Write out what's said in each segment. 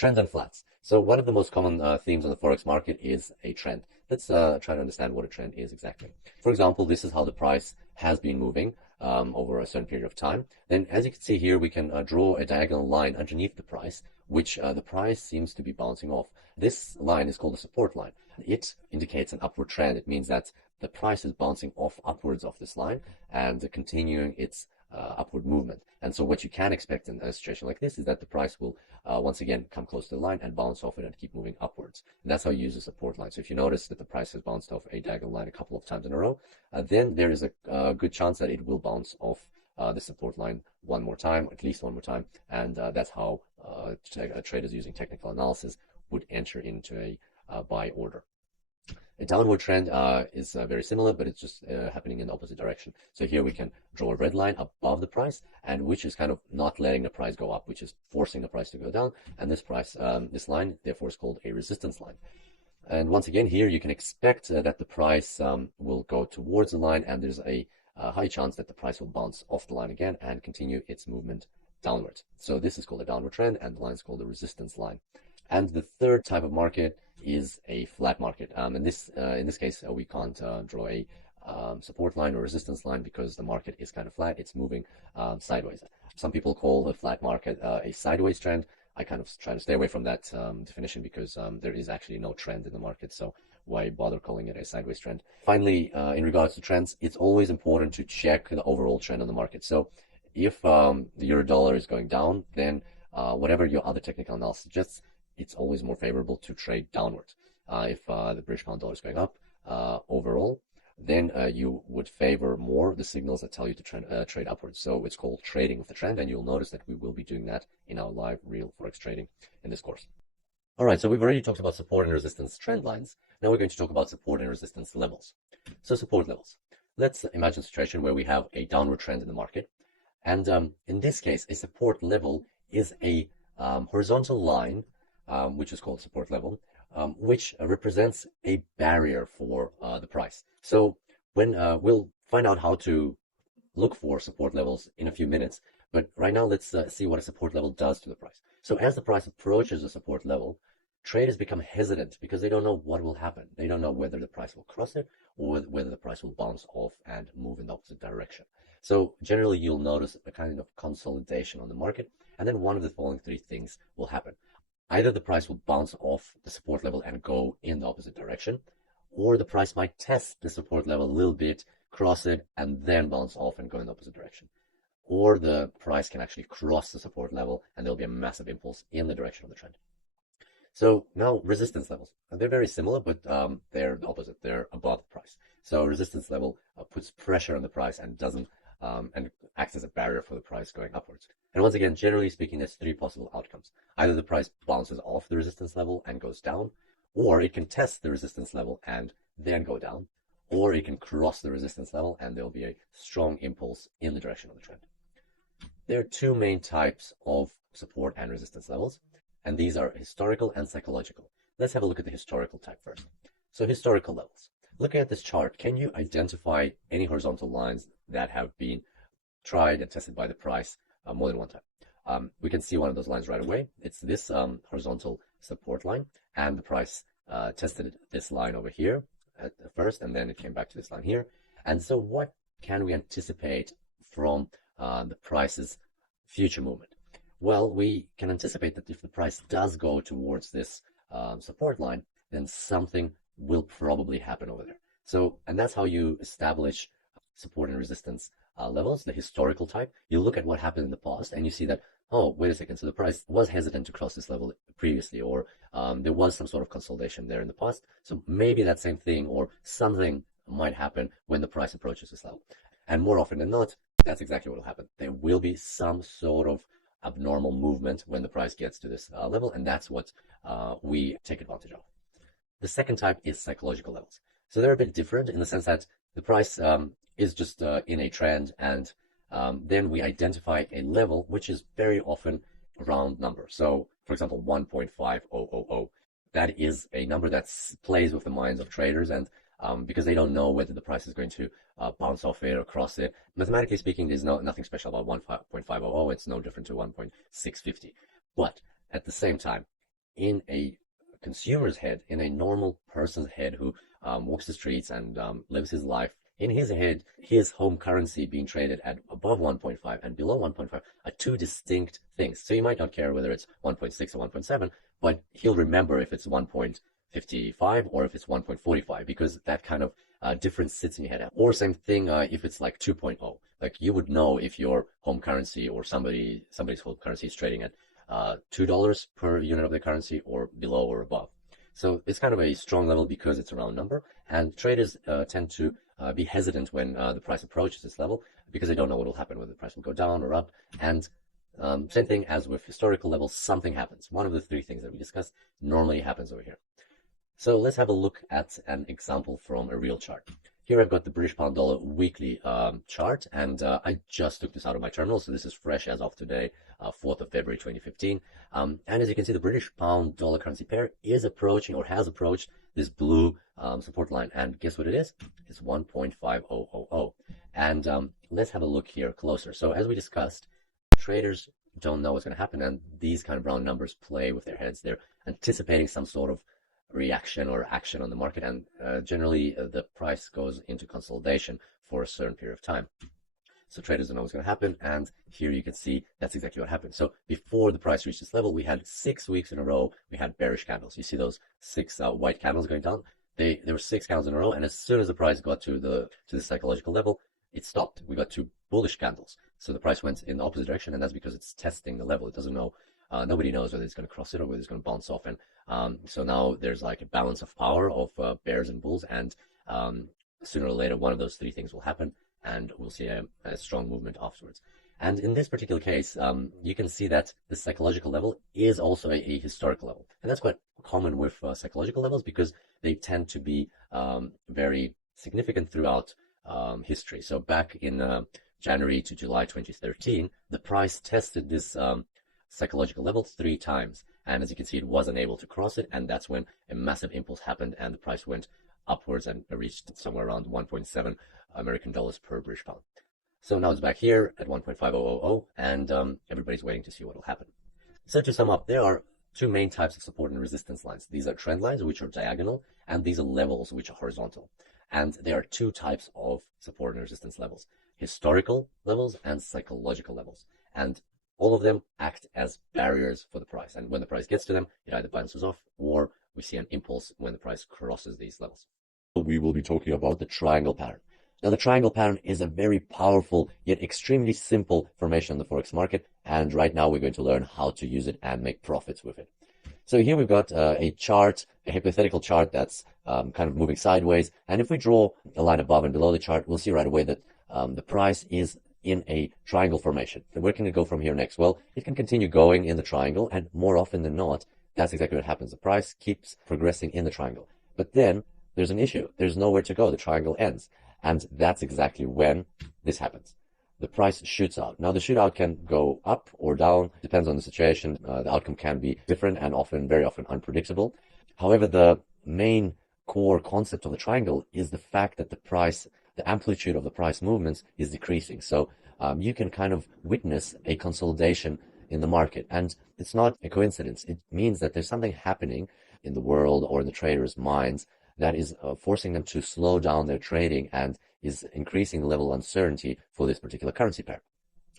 Trend and flats. So one of the most common themes on the Forex market is a trend. Let's try to understand what a trend is exactly. For example, this is how the price has been moving over a certain period of time. Then as you can see here, we can draw a diagonal line underneath the price, which the price seems to be bouncing off. This line is called a support line. It indicates an upward trend. It means that the price is bouncing off upwards of this line and continuing its upward movement. And so what you can expect in a situation like this is that the price will once again come close to the line and bounce off it and keep moving upwards. And that's how you use a support line. So if you notice that the price has bounced off a diagonal line a couple of times in a row, then there is a good chance that it will bounce off the support line one more time, at least one more time. And that's how traders using technical analysis would enter into a buy order. A downward trend is very similar, but it's just happening in the opposite direction. So here we can draw a red line above the price, and which is kind of not letting the price go up, which is forcing the price to go down. And this line, therefore, is called a resistance line. And once again, here you can expect that the price will go towards the line, and there's a high chance that the price will bounce off the line again and continue its movement downwards. So this is called a downward trend, and the line is called the resistance line. And the third type of market is a flat market. In this case, we can't draw a support line or resistance line because the market is kind of flat. It's moving sideways. Some people call the flat market a sideways trend. I kind of try to stay away from that definition because there is actually no trend in the market. So why bother calling it a sideways trend? Finally, in regards to trends, it's always important to check the overall trend on the market. So if the euro dollar is going down, then whatever your other technical analysis suggests, it's always more favorable to trade downwards. If the British pound dollar is going up overall, then you would favor more the signals that tell you to trade upwards. So it's called trading with the trend, and you'll notice that we will be doing that in our live real Forex trading in this course. All right, so we've already talked about support and resistance trend lines. Now we're going to talk about support and resistance levels. So support levels. Let's imagine a situation where we have a downward trend in the market. And in this case, a support level is a horizontal line which is called support level, which represents a barrier for the price. So when we'll find out how to look for support levels in a few minutes, but right now let's see what a support level does to the price. So as the price approaches a support level, traders become hesitant because they don't know what will happen. They don't know whether the price will cross it or whether the price will bounce off and move in the opposite direction. So generally you'll notice a kind of consolidation on the market, and then one of the following three things will happen. Either the price will bounce off the support level and go in the opposite direction, or the price might test the support level a little bit, cross it, and then bounce off and go in the opposite direction. Or the price can actually cross the support level and there'll be a massive impulse in the direction of the trend. So now resistance levels. They're very similar, but they're the opposite. They're above the price. So resistance level puts pressure on the price and doesn't and acts as a barrier for the price going upwards. And once again, generally speaking, there's three possible outcomes. Either the price bounces off the resistance level and goes down, or it can test the resistance level and then go down, or it can cross the resistance level and there'll be a strong impulse in the direction of the trend. There are two main types of support and resistance levels, and these are historical and psychological. Let's have a look at the historical type first. So historical levels. Looking at this chart, can you identify any horizontal lines that have been tried and tested by the price more than one time? We can see one of those lines right away. It's this horizontal support line, and the price tested this line over here at first, and then it came back to this line here. And so what can we anticipate from the price's future movement? Well, we can anticipate that if the price does go towards this support line, then something will probably happen over there. So, and that's how you establish support and resistance levels, the historical type. You look at what happened in the past and you see that, oh, wait a second, so the price was hesitant to cross this level previously, or there was some sort of consolidation there in the past. So maybe that same thing or something might happen when the price approaches this level. And more often than not, that's exactly what will happen. There will be some sort of abnormal movement when the price gets to this level, and that's what we take advantage of. The second type is psychological levels. So they're a bit different in the sense that the price is just in a trend, and then we identify a level which is very often a round number. So for example, 1.5000. That is a number that plays with the minds of traders, and because they don't know whether the price is going to bounce off it or cross it. Mathematically speaking, there's nothing special about 1.500. It's no different to 1.650. But at the same time, in a consumer's head, in a normal person's head who walks the streets and lives his life, in his head, his home currency being traded at above 1.5 and below 1.5 are two distinct things. So you might not care whether it's 1.6 or 1.7, but he'll remember if it's 1.55 or if it's 1.45, because that kind of difference sits in your head. Or same thing if it's like 2.0. Like you would know if your home currency or somebody's home currency is trading at $2 per unit of the currency or below or above. So it's kind of a strong level because it's a round number, and traders tend to be hesitant when the price approaches this level because they don't know what will happen, whether the price will go down or up. And same thing as with historical levels, something happens. One of the three things that we discussed normally happens over here. So let's have a look at an example from a real chart. Here I've got the British pound dollar weekly chart, and I just took this out of my terminal, so this is fresh as of today, 4th of February 2015. And as you can see, the British pound dollar currency pair is approaching or has approached this blue support line, and guess what it is? It's 1.5000. And let's have a look here closer. So as we discussed, traders don't know what's going to happen, and these kind of round numbers play with their heads. They're anticipating some sort of reaction or action on the market, and generally the price goes into consolidation for a certain period of time. So traders don't know what's going to happen, and here you can see that's exactly what happened. So before the price reached this level, we had 6 weeks in a row we had bearish candles. You see those 6 white candles going down? There were 6 candles in a row, and as soon as the price got to the psychological level, it stopped. We got 2 bullish candles. So the price went in the opposite direction, and that's because it's testing the level. It doesn't know. Nobody knows whether it's going to cross it or whether it's going to bounce off. And so now there's like a balance of power of bears and bulls, and sooner or later one of those 3 things will happen, and we'll see a strong movement afterwards. And in this particular case, you can see that the psychological level is also a historical level. And that's quite common with psychological levels because they tend to be very significant throughout history. So back in January to July 2013, the price tested this psychological level 3 times. And as you can see, it wasn't able to cross it. And that's when a massive impulse happened and the price went upwards and reached somewhere around 1.7 American dollars per British pound. So now it's back here at 1.5000, and everybody's waiting to see what will happen. So to sum up, there are 2 main types of support and resistance lines. These are trend lines, which are diagonal, and these are levels, which are horizontal. And there are 2 types of support and resistance levels: historical levels and psychological levels. And all of them act as barriers for the price. And when the price gets to them, it either bounces off or we see an impulse when the price crosses these levels. We will be talking about the triangle pattern. Now, the triangle pattern is a very powerful yet extremely simple formation in the Forex market, and right now we're going to learn how to use it and make profits with it. So here we've got a chart, a hypothetical chart that's kind of moving sideways, and if we draw a line above and below the chart, we'll see right away that the price is in a triangle formation. And where can it go from here next? Well, it can continue going in the triangle, and more often than not, that's exactly what happens. The price keeps progressing in the triangle. But then there's an issue. There's nowhere to go. The triangle ends. And that's exactly when this happens. The price shoots out. Now, the shootout can go up or down, depends on the situation. The outcome can be different and often, very often, unpredictable. However, the main core concept of the triangle is the fact that the amplitude of the price movements is decreasing. So you can kind of witness a consolidation in the market. And it's not a coincidence. It means that there's something happening in the world or in the traders' minds that is forcing them to slow down their trading and is increasing the level of uncertainty for this particular currency pair.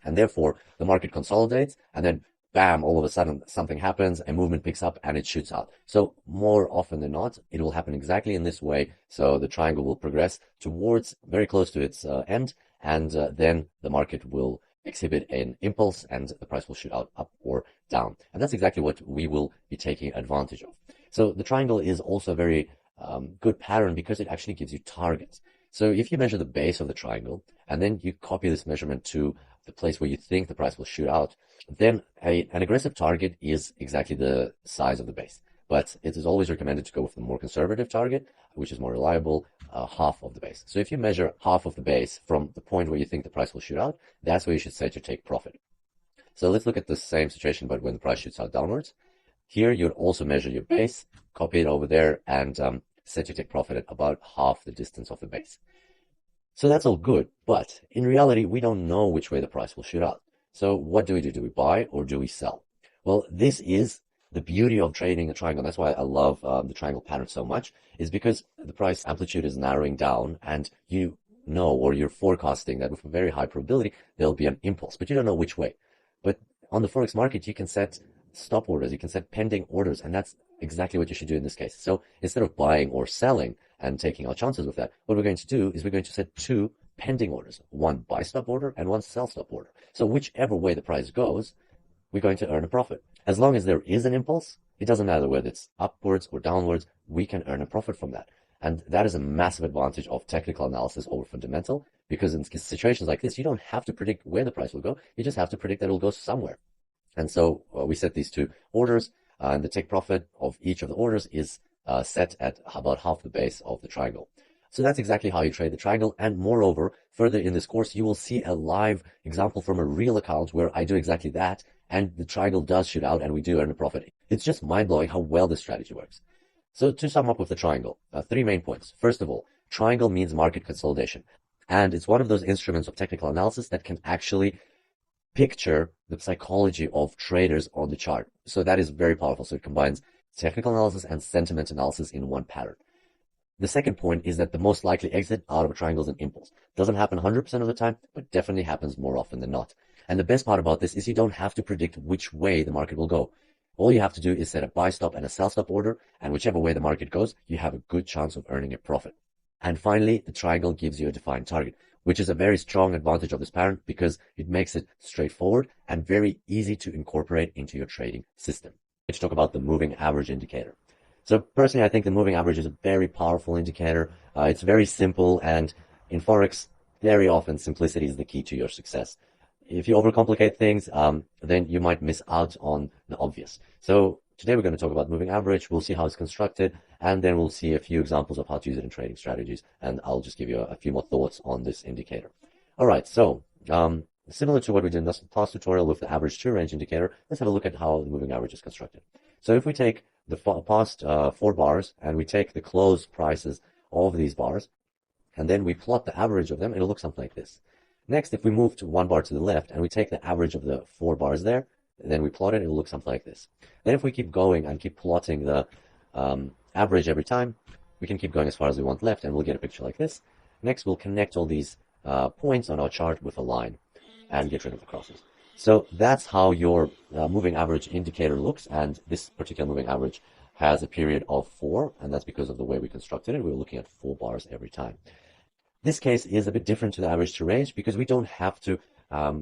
And therefore, the market consolidates, and then bam, all of a sudden something happens, a movement picks up, and it shoots out. So more often than not, it will happen exactly in this way. So the triangle will progress towards very close to its end, and then the market will exhibit an impulse, and the price will shoot out up or down. And that's exactly what we will be taking advantage of. So the triangle is also very good pattern because it actually gives you targets. So if you measure the base of the triangle and then you copy this measurement to the place where you think the price will shoot out, then an aggressive target is exactly the size of the base. But it is always recommended to go with the more conservative target, which is more reliable, half of the base. So if you measure half of the base from the point where you think the price will shoot out, that's where you should set your take profit. So let's look at the same situation, but when the price shoots out downwards. Here you'd also measure your base, copy it over there, and set your take profit at about half the distance of the base. So that's all good, but in reality, we don't know which way the price will shoot out. So what do? Do we buy or do we sell? Well, this is The beauty of trading a triangle, that's why I love the triangle pattern so much, is because the price amplitude is narrowing down and you know, or you're forecasting that with a very high probability, there'll be an impulse, but you don't know which way. But on the Forex market, you can set stop orders, you can set pending orders, and that's exactly what you should do in this case. So instead of buying or selling and taking our chances with that, what we're going to do is we're going to set two pending orders, one buy stop order and one sell stop order. So whichever way the price goes, we're going to earn a profit. As long as there is an impulse, it doesn't matter whether it's upwards or downwards, we can earn a profit from that. And that is a massive advantage of technical analysis over fundamental, because in situations like this, you don't have to predict where the price will go. You just have to predict that it'll go somewhere. And so we set these two orders, and the take profit of each of the orders is set at about half the base of the triangle. So that's exactly how you trade the triangle. And moreover, further in this course, you will see a live example from a real account where I do exactly that. And the triangle does shoot out and we do earn a profit. It's just mind-blowing how well this strategy works. So to sum up with the triangle, three main points. First of all, triangle means market consolidation. And it's one of those instruments of technical analysis that can actually picture the psychology of traders on the chart. So that is very powerful. So it combines technical analysis and sentiment analysis in one pattern. The second point is that the most likely exit out of a triangle is an impulse. Doesn't happen 100% of the time, but definitely happens more often than not. And the best part about this is you don't have to predict which way the market will go. All you have to do is set a buy stop and a sell stop order, and whichever way the market goes, you have a good chance of earning a profit. And finally, the triangle gives you a defined target, which is a very strong advantage of this pattern because it makes it straightforward and very easy to incorporate into your trading system. Let's talk about the moving average indicator. So personally, I think the moving average is a very powerful indicator. It's very simple, and in Forex, very often simplicity is the key to your success. If you overcomplicate things, then you might miss out on the obvious. So today we're going to talk about moving average. We'll see how it's constructed, and then we'll see a few examples of how to use it in trading strategies. And I'll just give you a few more thoughts on this indicator. All right, so similar to what we did in the past tutorial with the average true range indicator, let's have a look at how the moving average is constructed. So if we take the past 4 bars and we take the close prices of these bars, and then we plot the average of them, it'll look something like this. Next, if we move to 1 bar to the left and we take the average of the 4 bars there, and then we plot it, it'll look something like this. Then if we keep going and keep plotting the average every time, we can keep going as far as we want left and we'll get a picture like this. Next, we'll connect all these points on our chart with a line and get rid of the crosses. So that's how your moving average indicator looks, and this particular moving average has a period of 4, and that's because of the way we constructed it. We were looking at 4 bars every time. This case is a bit different to the average to range because we don't have to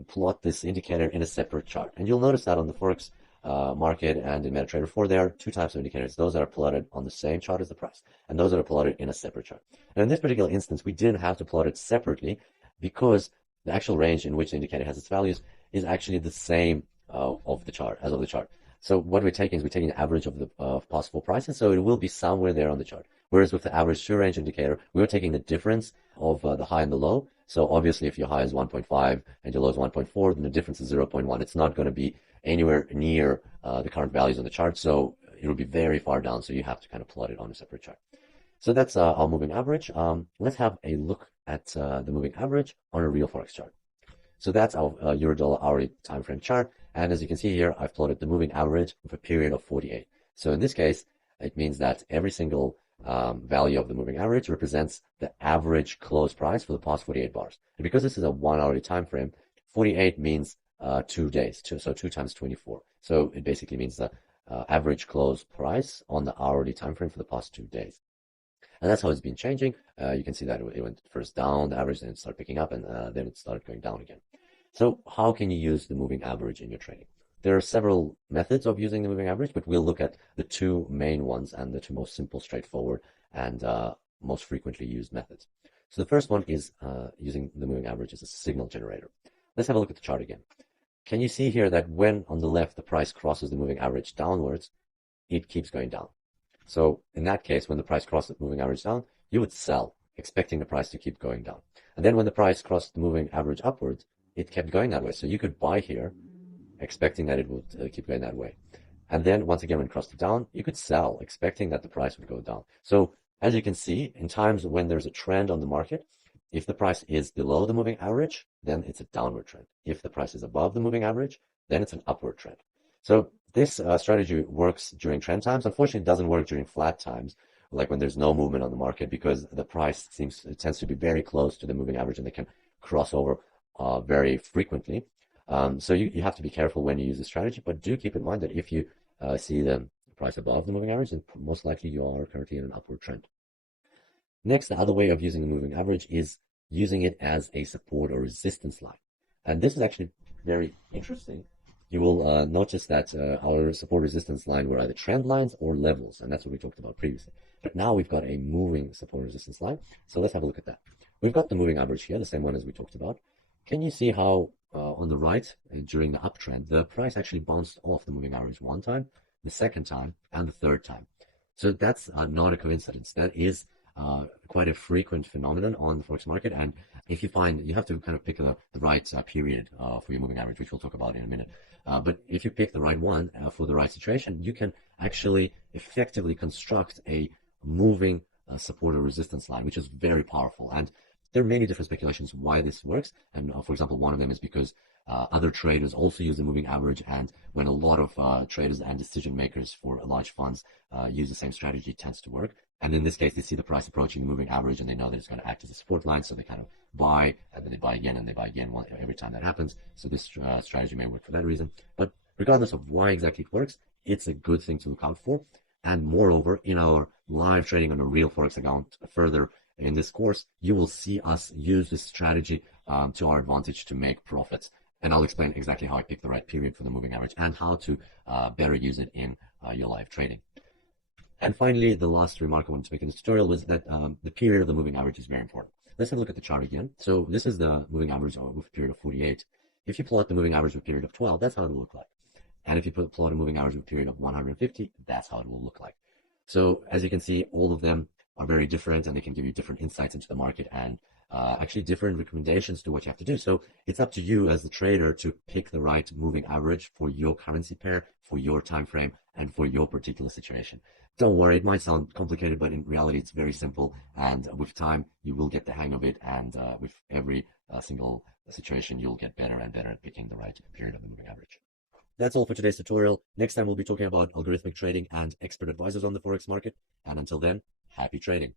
plot this indicator in a separate chart. And you'll notice that on the Forex market and in MetaTrader 4, there are 2 types of indicators. Those that are plotted on the same chart as the price, and those that are plotted in a separate chart. And in this particular instance, we didn't have to plot it separately because the actual range in which the indicator has its values is actually the same of the chart as of the chart. So what we're taking is we're taking the average of the past 4 prices, so it will be somewhere there on the chart. Whereas with the average true range indicator, we were taking the difference of the high and the low. So obviously, if your high is 1.5 and your low is 1.4, then the difference is 0.1. It's not going to be anywhere near the current values on the chart, so it'll be very far down. So you have to kind of plot it on a separate chart. So that's our moving average. Let's have a look at the moving average on a real Forex chart. So that's our euro-dollar hourly time frame chart. And as you can see here, I've plotted the moving average with a period of 48. So in this case, it means that every single value of the moving average represents the average close price for the past 48 bars. And because this is a 1 hourly time frame, 48 means 2 days, so 2 times 24. So it basically means the average close price on the hourly time frame for the past 2 days. And that's how it's been changing. You can see that it went first down, the average, then it started picking up, and then it started going down again. So how can you use the moving average in your trading? There are several methods of using the moving average, but we'll look at the 2 main ones and the 2 most simple, straightforward, and most frequently used methods. So the first one is using the moving average as a signal generator. Let's have a look at the chart again. Can you see here that when on the left the price crosses the moving average downwards, it keeps going down? So in that case, when the price crosses the moving average down, you would sell, expecting the price to keep going down. And then when the price crossed the moving average upwards, it kept going that way. So you could buy here, expecting that it would keep going that way. And then once again, when it crossed it down, you could sell, expecting that the price would go down. So as you can see, in times when there's a trend on the market, if the price is below the moving average, then it's a downward trend. If the price is above the moving average, then it's an upward trend. So this strategy works during trend times. Unfortunately, it doesn't work during flat times, like when there's no movement on the market, because the price tends to be very close to the moving average, and they can cross over very frequently. So you have to be careful when you use the strategy, but do keep in mind that if you see the price above the moving average, then most likely you are currently in an upward trend. Next, the other way of using the moving average is using it as a support or resistance line. And this is actually very interesting. You will notice that our support resistance line were either trend lines or levels, and that's what we talked about previously. But now we've got a moving support resistance line. So let's have a look at that. We've got the moving average here, the same one as we talked about. Can you see how on the right, during the uptrend, the price actually bounced off the moving average one time, the second time, and the third time? So that's not a coincidence. That is quite a frequent phenomenon on the Forex market. And if you find, you have to kind of pick the right period for your moving average, which we'll talk about in a minute. But if you pick the right one for the right situation, you can actually effectively construct a moving support or resistance line, which is very powerful. And there are many different speculations why this works. And for example, one of them is because other traders also use the moving average, and when a lot of traders and decision makers for large funds use the same strategy, it tends to work. And in this case, they see the price approaching the moving average, and they know that it's going to act as a support line, so they kind of buy, and then they buy again, and they buy again every time that happens. So this strategy may work for that reason. But regardless of why exactly it works, it's a good thing to look out for. And moreover, in our live trading on a real Forex account further in this course, you will see us use this strategy to our advantage to make profits. And I'll explain exactly how I pick the right period for the moving average and how to better use it in your live trading. And finally, the last remark I wanted to make in this tutorial was that the period of the moving average is very important. Let's have a look at the chart again. So this is the moving average with a period of 48. If you plot the moving average with a period of 12, that's how it will look like. And if you plot a moving average with a period of 150, that's how it will look like. So as you can see, all of them are very different, and they can give you different insights into the market and actually different recommendations to what you have to do. So it's up to you as the trader to pick the right moving average for your currency pair, for your time frame, and for your particular situation. Don't worry, it might sound complicated, but in reality, it's very simple. And with time, you will get the hang of it. And with every single situation, you'll get better and better at picking the right period of the moving average. That's all for today's tutorial. Next time, we'll be talking about algorithmic trading and expert advisors on the Forex market. And until then, happy trading.